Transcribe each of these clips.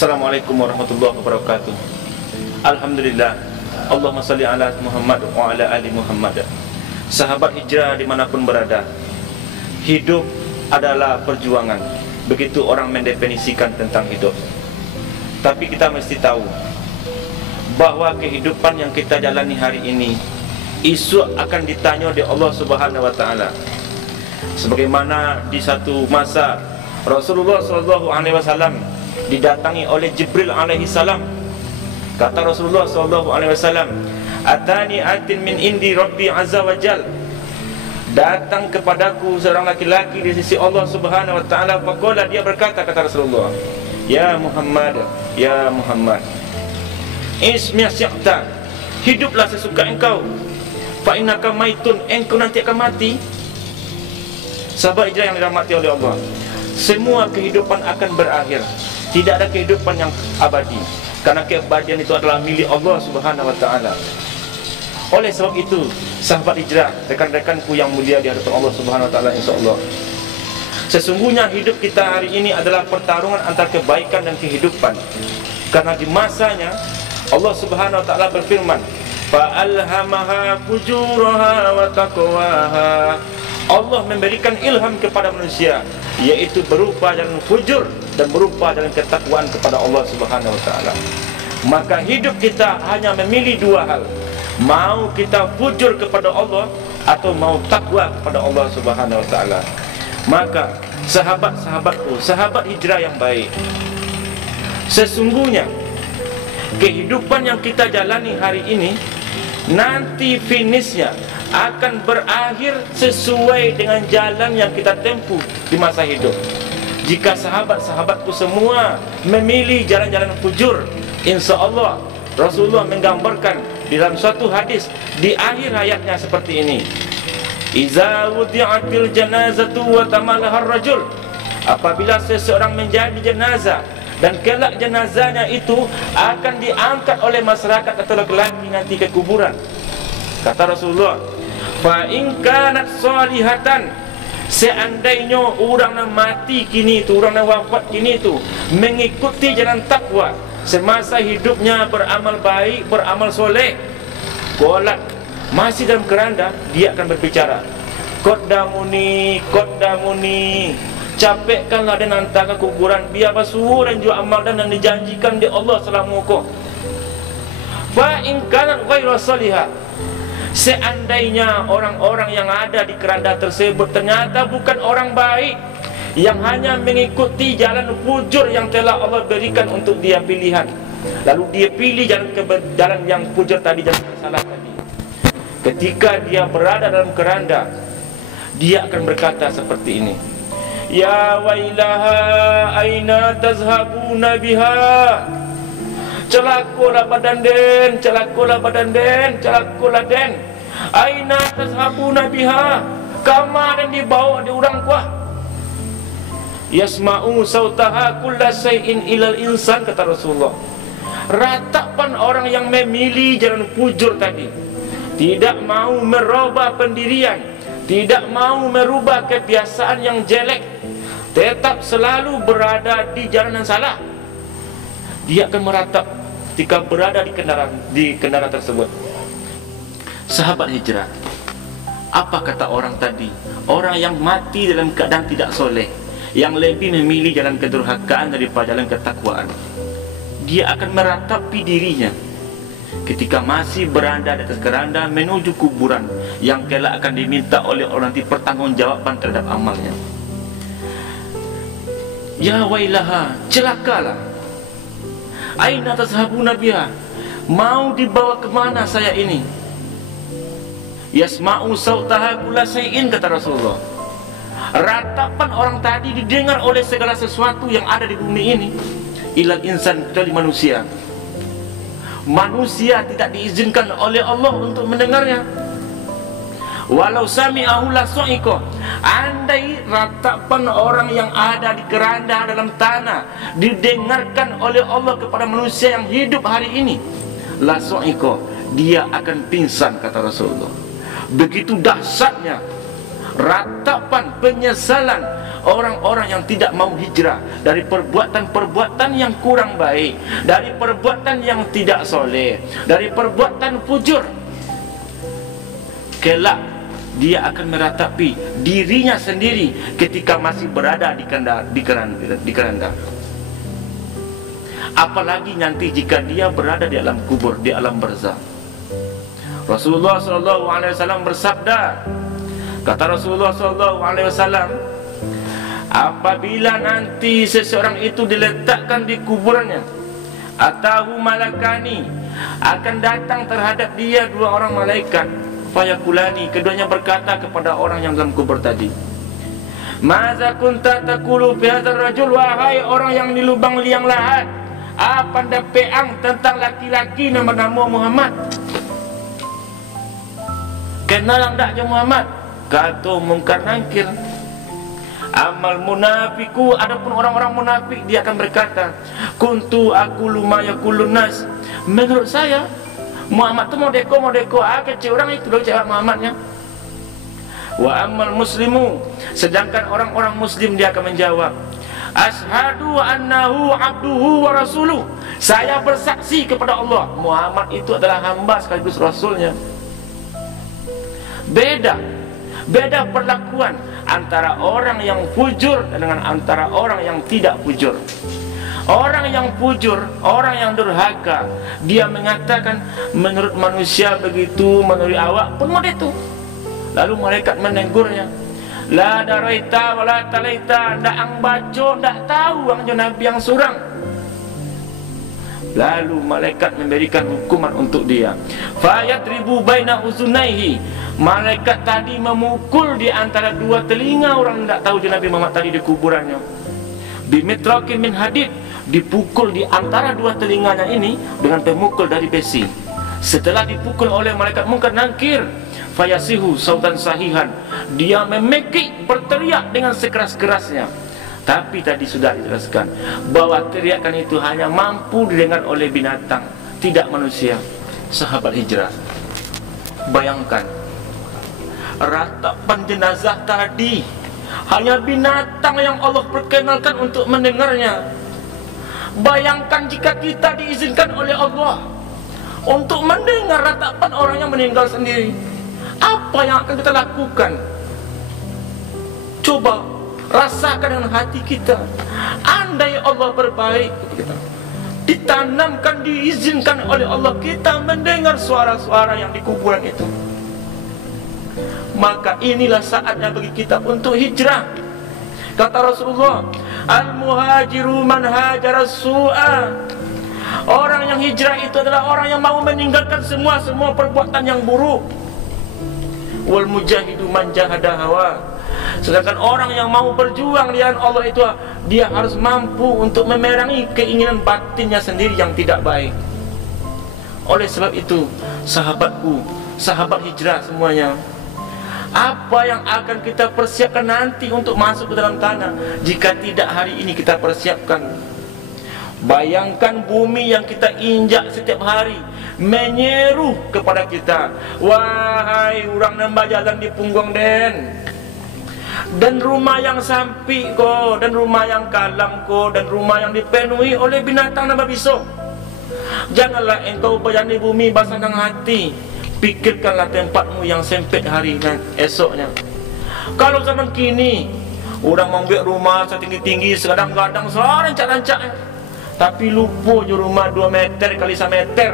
Assalamualaikum warahmatullahi wabarakatuh. Alhamdulillah. Allahumma salli ala Muhammad wa ala ali Muhammad. Sahabat hijrah dimanapun berada, hidup adalah perjuangan. Begitu orang mendefinisikan tentang hidup. Tapi kita mesti tahu bahwa kehidupan yang kita jalani hari ini esok akan ditanya oleh Allah Subhanahu wa taala. Sebagaimana di satu masa Rasulullah sallallahu alaihi wasallam didatangi oleh Jibril alaihi salam. Kata Rasulullah sallallahu alaihi wasallam, "Atani atin min indi Rabbi azza wa jal." Datang kepadaku seorang laki-laki di sisi Allah Subhanahu wa taala. Faqala, dia berkata, kata Rasulullah, "Ya Muhammad, ya Muhammad, ismi syi'ta, hiduplah sesuka engkau. Fa innaka maitun, engkau nanti akan mati." Sahabat hijrah yang dirahmati oleh Allah, semua kehidupan akan berakhir. Tidak ada kehidupan yang abadi, karena keabadian itu adalah milik Allah Subhanahu wa taala. Oleh sebab itu, sahabat hijrah, rekan-rekanku yang mulia di hadapan Allah Subhanahu wa taala, insyaallah, sesungguhnya hidup kita hari ini adalah pertarungan antara kebaikan dan kehidupan. Karena di masanya Allah Subhanahu wa taala berfirman, "Fa alhamaha fujuraha wa taqwaha." Allah memberikan ilham kepada manusia, yaitu berupa jalan fujur dan berupa jalan ketakwaan kepada Allah Subhanahu wa taala. Maka hidup kita hanya memilih dua hal. Mau kita fujur kepada Allah atau mau takwa kepada Allah Subhanahu wa taala. Maka sahabat-sahabatku, sahabat hijrah yang baik, sesungguhnya kehidupan yang kita jalani hari ini nanti finishnya akan berakhir sesuai dengan jalan yang kita tempuh di masa hidup. Jika sahabat-sahabatku semua memilih jalan-jalan fujur, insya-Allah Rasulullah menggambarkan di dalam suatu hadis di akhir hayatnya seperti ini. Iza wudi'atil janazatu wa tamalaha ar-rajul. Apabila seseorang menjadi jenazah dan kelak jenazahnya itu akan diangkat oleh masyarakat atau laki-laki nanti ke kuburan. Kata Rasulullah, fa in kanat salihatan, seandainya orang yang mati kini itu, orang yang wafat kini itu mengikuti jalan takwa, semasa hidupnya beramal baik, beramal soleh, kolak masih dalam keranda, dia akan berbicara, Qaddamuni, capekkanlah dan hantar ke kuburan, biar basuh dan juga amal dan dijanjikan di Allah selama kau. Fa in kanat ghairu salihah, seandainya orang-orang yang ada di keranda tersebut ternyata bukan orang baik, yang hanya mengikuti jalan fujur yang telah Allah berikan untuk dia pilihan, lalu dia pilih jalan yang fujur tadi, jalan yang salah tadi. Ketika dia berada dalam keranda, dia akan berkata seperti ini, "Ya wailaha, aina tazhabuna biha." Celakulah badan den, celakulah badan den, celakulah den. Aina tazhabuna biha, kama dan dibawa di orang kuah. Yasma'u sautaha kulla shay'in ilal insan, kata Rasulullah. Ratapan orang yang memilih jalan fujur tadi, tidak mau merubah pendirian, tidak mau merubah kebiasaan yang jelek, tetap selalu berada di jalan yang salah, dia akan meratap ketika berada di kendaraan tersebut. Sahabat hijrah, apa kata orang tadi? Orang yang mati dalam keadaan tidak soleh, yang lebih memilih jalan kedurhakaan daripada jalan ketakwaan, dia akan meratapi dirinya ketika masih berada di atas keranda menuju kuburan yang kelak akan diminta oleh orang nanti pertanggungjawaban terhadap amalnya. Ya wailaha, celakalah. Aina tazhabuna biha, mau dibawa kemana saya ini? Yasma'u sautaha kulla shay'in, kata Rasulullah. Ratapan orang tadi didengar oleh segala sesuatu yang ada di bumi ini, ilal insan, kecuali manusia. Manusia tidak diizinkan oleh Allah untuk mendengarnya. Walau sami'ahu la su'iqo, andai ratapan orang yang ada di keranda dalam tanah didengarkan oleh Allah kepada manusia yang hidup hari ini, la su'iqo, dia akan pingsan, kata Rasulullah. Begitu dahsyatnya ratapan penyesalan orang-orang yang tidak mau hijrah dari perbuatan-perbuatan yang kurang baik, dari perbuatan yang tidak soleh, dari perbuatan fujur. Kelak dia akan meratapi dirinya sendiri ketika masih berada di keranda. Apalagi nanti jika dia berada di alam kubur, di alam barzakh. Rasulullah SAW bersabda, kata Rasulullah SAW, apabila nanti seseorang itu diletakkan di kuburannya, atahu malakani, akan datang terhadap dia dua orang malaikat, fayakulani, keduanya berkata kepada orang yang dalam kubur tadi, maza kunta taqulu fi hadzal rajul, wahai orang yang di lubang liang lahat, apa anda peang tentang laki-laki nama Muhammad? Kenal tak je Muhammad? Kata mungkar nangkir. Amal munafiku, adapun orang-orang munafik, dia akan berkata, kuntu aku lumaya kulunas, menurut saya Muhammad tu mau deko kecil orang itu loh cewek Muhammadnya. Wa amal muslimu, sedangkan orang-orang muslim dia akan menjawab, ashadu annahu abduhu wa rasuluh, saya bersaksi kepada Allah Muhammad itu adalah hamba sekaligus rasulnya. Beda perlakuan antara orang yang fujur dengan antara orang yang tidak fujur. Orang yang fujur, orang yang durhaka, dia mengatakan menurut manusia begitu, menurut awak pun begitu. Lalu malaikat menegurnya, la daraita wala talaita, ndak ang baca, ndak tahu ang nabi yang surang. Lalu malaikat memberikan hukuman untuk dia, fayadribu baina uzunaihi, malaikat tadi memukul di antara dua telinga orang tidak tahu Nabi Muhammad tadi di kuburannya. Bimitrakin min hadid, dipukul di antara dua telinganya ini dengan pemukul dari besi. Setelah dipukul oleh malaikat mungkar nakir, fayasihu sautan sahihan, dia memekik, berteriak dengan sekeras-kerasnya. Tapi tadi sudah dijelaskan bahwa teriakan itu hanya mampu didengar oleh binatang, tidak manusia. Sahabat hijrah, bayangkan ratapan jenazah tadi hanya binatang yang Allah perkenalkan untuk mendengarnya. Bayangkan jika kita diizinkan oleh Allah untuk mendengar ratapan orang yang meninggal sendiri, apa yang akan kita lakukan? Coba rasakan dengan hati kita. Andai Allah berbaik kita, ditanamkan, diizinkan oleh Allah kita mendengar suara-suara yang di kuburan itu, maka inilah saatnya bagi kita untuk hijrah. Kata Rasulullah, al-muhajiru man hajara su'a, orang yang hijrah itu adalah orang yang mau meninggalkan semua perbuatan yang buruk. Wal mujahidu man jahada hawa, sedangkan orang yang mau berjuang dengan Allah itu, dia harus mampu untuk memerangi keinginan batinnya sendiri yang tidak baik. Oleh sebab itu, sahabatku, sahabat hijrah semuanya, apa yang akan kita persiapkan nanti untuk masuk ke dalam tanah jika tidak hari ini kita persiapkan? Bayangkan bumi yang kita injak setiap hari menyeru kepada kita, wahai orang nambah jalan di punggung dan rumah yang sampi ko, dan rumah yang kalam ko, dan rumah yang dipenuhi oleh binatang nambah biso. Janganlah engkau bayani bumi basah dengan hati, pikirkanlah tempatmu yang sempit hari dan esoknya. Kalau zaman kini orang membuat rumah setinggi-tinggi, kadang-kadang serancak-rancak, tapi lupa je rumah 2 meter kali 1 meter.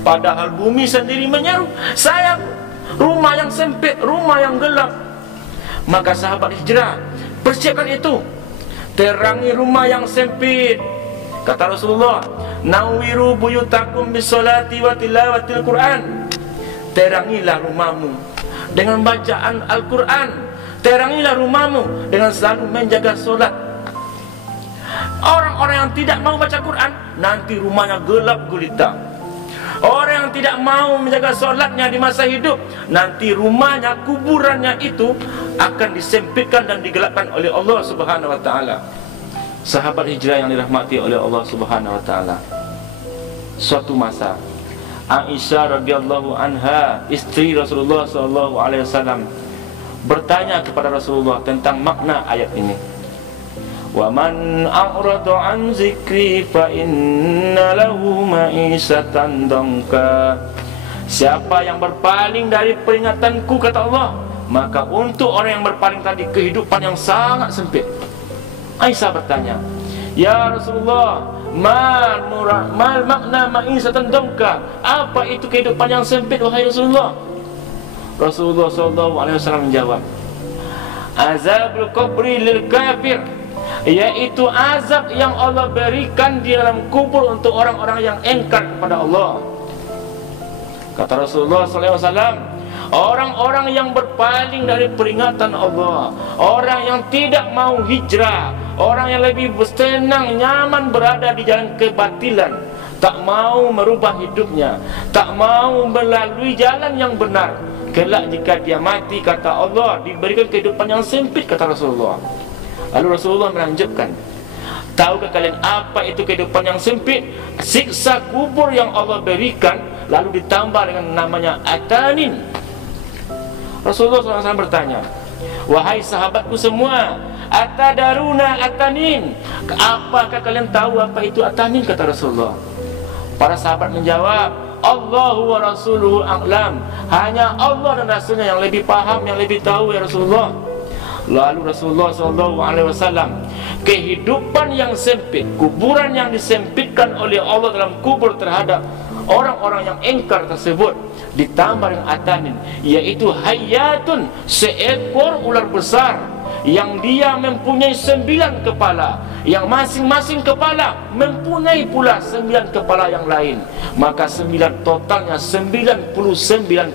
Padahal bumi sendiri menyeru, sayang, rumah yang sempit, rumah yang gelap. Maka sahabat hijrah, persiapkan itu. Terangi rumah yang sempit. Kata Rasulullah, nawiru buyutakum bisolati wa tilawatil Quran, terangilah rumahmu dengan bacaan Al-Quran, terangilah rumahmu dengan selalu menjaga solat. Orang-orang yang tidak mau baca Quran, nanti rumahnya gelap gulita. Orang yang tidak mau menjaga solatnya di masa hidup, nanti rumahnya, kuburannya itu akan disempitkan dan digelapkan oleh Allah Subhanahu wa ta'ala. Sahabat hijrah yang dirahmati oleh Allah Subhanahu wa ta'ala, suatu masa Aisyah radhiyallahu anha, istri Rasulullah sallallahu alaihi wasallam, bertanya kepada Rasulullah tentang makna ayat ini. Wa man a'rada an zikri fa inna lahu ma'isatan dangka. Siapa yang berpaling dari peringatanku, kata Allah, maka untuk orang yang berpaling tadi kehidupan yang sangat sempit. Aisyah bertanya, ya Rasulullah, mal makna ma'isatan dangka, apa itu kehidupan yang sempit wahai Rasulullah? Rasulullah SAW menjawab, azabul qabri lil kafir, yaitu azab yang Allah berikan di dalam kubur untuk orang-orang yang engkar kepada Allah. Kata Rasulullah SAW, orang-orang yang berpaling dari peringatan Allah, orang yang tidak mau hijrah, orang yang lebih senang nyaman berada di jalan kebatilan, tak mau merubah hidupnya, tak mau melalui jalan yang benar, kelak jika dia mati, kata Allah, diberikan kehidupan yang sempit, kata Rasulullah. Lalu Rasulullah melanjutkan, tahukah kalian apa itu kehidupan yang sempit? Siksa kubur yang Allah berikan, lalu ditambah dengan namanya atanin. Rasulullah SAW bertanya, wahai sahabatku semua, atadaruna atanin, apakah kalian tahu apa itu atanin, kata Rasulullah. Para sahabat menjawab, Allahu wa rasuluhu a'lam, hanya Allah dan Rasulnya yang lebih paham, yang lebih tahu ya Rasulullah. Lalu Rasulullah SAW, kehidupan yang sempit, kuburan yang disempitkan oleh Allah dalam kubur terhadap orang-orang yang engkar tersebut, ditambah dengan atanin, yaitu hayatun, seekor ular besar yang dia mempunyai 9 kepala, yang masing-masing kepala mempunyai pula 9 kepala yang lain, maka 9 totalnya 99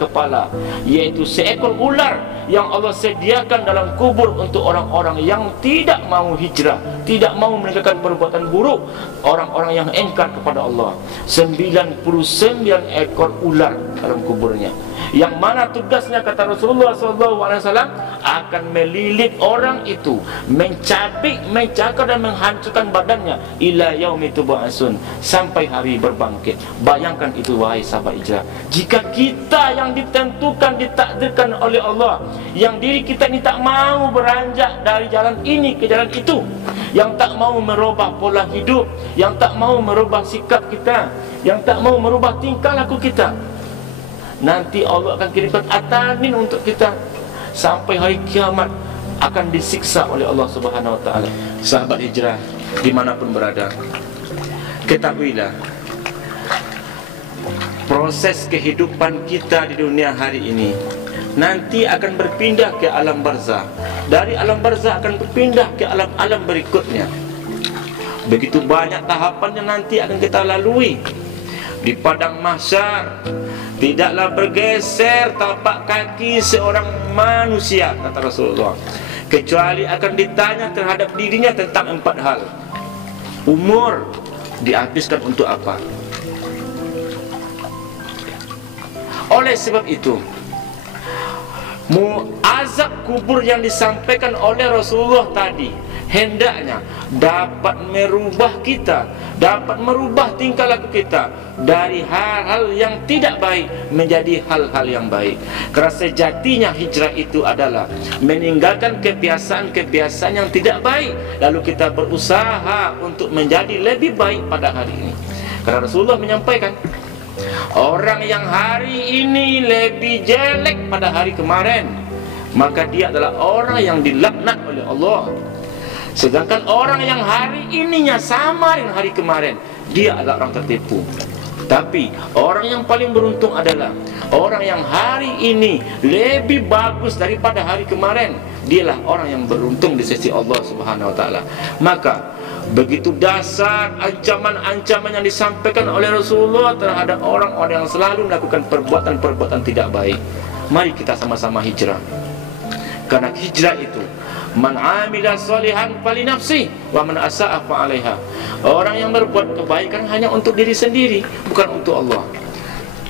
kepala, yaitu seekor ular yang Allah sediakan dalam kubur untuk orang-orang yang tidak mau hijrah, tidak mau meninggalkan perbuatan buruk, orang-orang yang engkar kepada Allah. 99 ekor ular dalam kuburnya, yang mana tugasnya, kata Rasulullah SAW, akan melilit orang itu, mencabik, mencakar dan menghancurkan badannya ila yaumi tub'atsun, sampai hari berbangkit. Bayangkan itu wahai sahabat hijrah, jika kita yang ditentukan, ditakdirkan oleh Allah, yang diri kita ini tak mau beranjak dari jalan ini ke jalan itu, yang tak mau merubah pola hidup, yang tak mau merubah sikap kita, yang tak mau merubah tingkah laku kita, nanti Allah akan kirimkan atanin untuk kita, sampai hari kiamat akan disiksa oleh Allah Subhanahu wa ta'ala. Sahabat hijrah dimanapun berada, ketahuilah, proses kehidupan kita di dunia hari ini nanti akan berpindah ke alam barzah. Dari alam barzah akan berpindah ke alam-alam berikutnya. Begitu banyak tahapan yang nanti akan kita lalui. Di padang mahsyar tidaklah bergeser tapak kaki seorang manusia, kata Rasulullah, kecuali akan ditanya terhadap dirinya tentang 4 hal. Umur dihabiskan untuk apa? Oleh sebab itu, azab kubur yang disampaikan oleh Rasulullah tadi hendaknya dapat merubah kita, dapat merubah tingkah laku kita dari hal-hal yang tidak baik menjadi hal-hal yang baik. Karena sejatinya hijrah itu adalah meninggalkan kebiasaan-kebiasaan yang tidak baik, lalu kita berusaha untuk menjadi lebih baik pada hari ini. Karena Rasulullah menyampaikan, orang yang hari ini lebih jelek pada hari kemarin, maka dia adalah orang yang dilaknat oleh Allah. Sedangkan orang yang hari ininya sama dengan hari kemarin, dia adalah orang tertipu. Tapi orang yang paling beruntung adalah orang yang hari ini lebih bagus daripada hari kemarin. Dialah orang yang beruntung di sisi Allah Subhanahu wa ta'ala. Maka begitu dasar ancaman-ancaman yang disampaikan oleh Rasulullah terhadap orang-orang yang selalu melakukan perbuatan-perbuatan tidak baik. Mari kita sama-sama hijrah. Karena hijrah itu, man amila sholihan fali nafsi wa man asa'a fa 'alaiha. Orang yang berbuat kebaikan hanya untuk diri sendiri, bukan untuk Allah.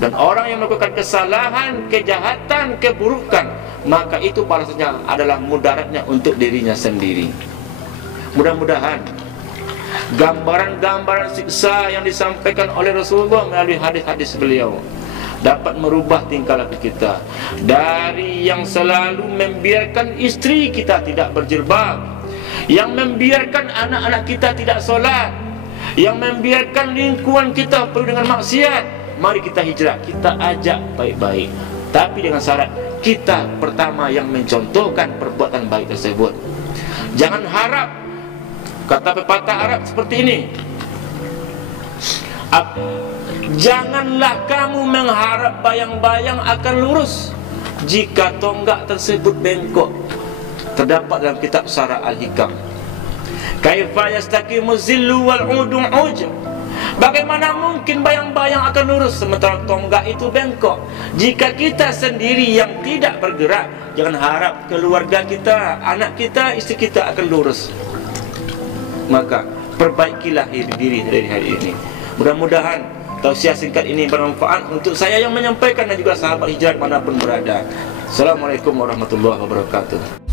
Dan orang yang melakukan kesalahan, kejahatan, keburukan, maka itu balasnya adalah mudaratnya untuk dirinya sendiri. Mudah-mudahan gambaran-gambaran siksa yang disampaikan oleh Rasulullah melalui hadis-hadis beliau dapat merubah tingkah laku kita. Dari yang selalu membiarkan istri kita tidak berjilbab, yang membiarkan anak-anak kita tidak solat, yang membiarkan lingkungan kita penuh dengan maksiat. Mari kita hijrah, kita ajak baik-baik, tapi dengan syarat kita pertama yang mencontohkan perbuatan baik tersebut. Jangan harap, kata pepatah Arab seperti ini, janganlah kamu mengharap bayang-bayang akan lurus jika tonggak tersebut bengkok. Terdapat dalam kitab Syarah Al-Hikam. Kaifa yastaqimu zillu wal udu uj. Bagaimana mungkin bayang-bayang akan lurus sementara tonggak itu bengkok? Jika kita sendiri yang tidak bergerak, jangan harap keluarga kita, anak kita, istri kita akan lurus. Maka perbaikilah diri dari hari ini. Mudah-mudahan tausiah singkat ini bermanfaat untuk saya yang menyampaikan dan juga sahabat hijrah manapun berada. Assalamualaikum warahmatullahi wabarakatuh.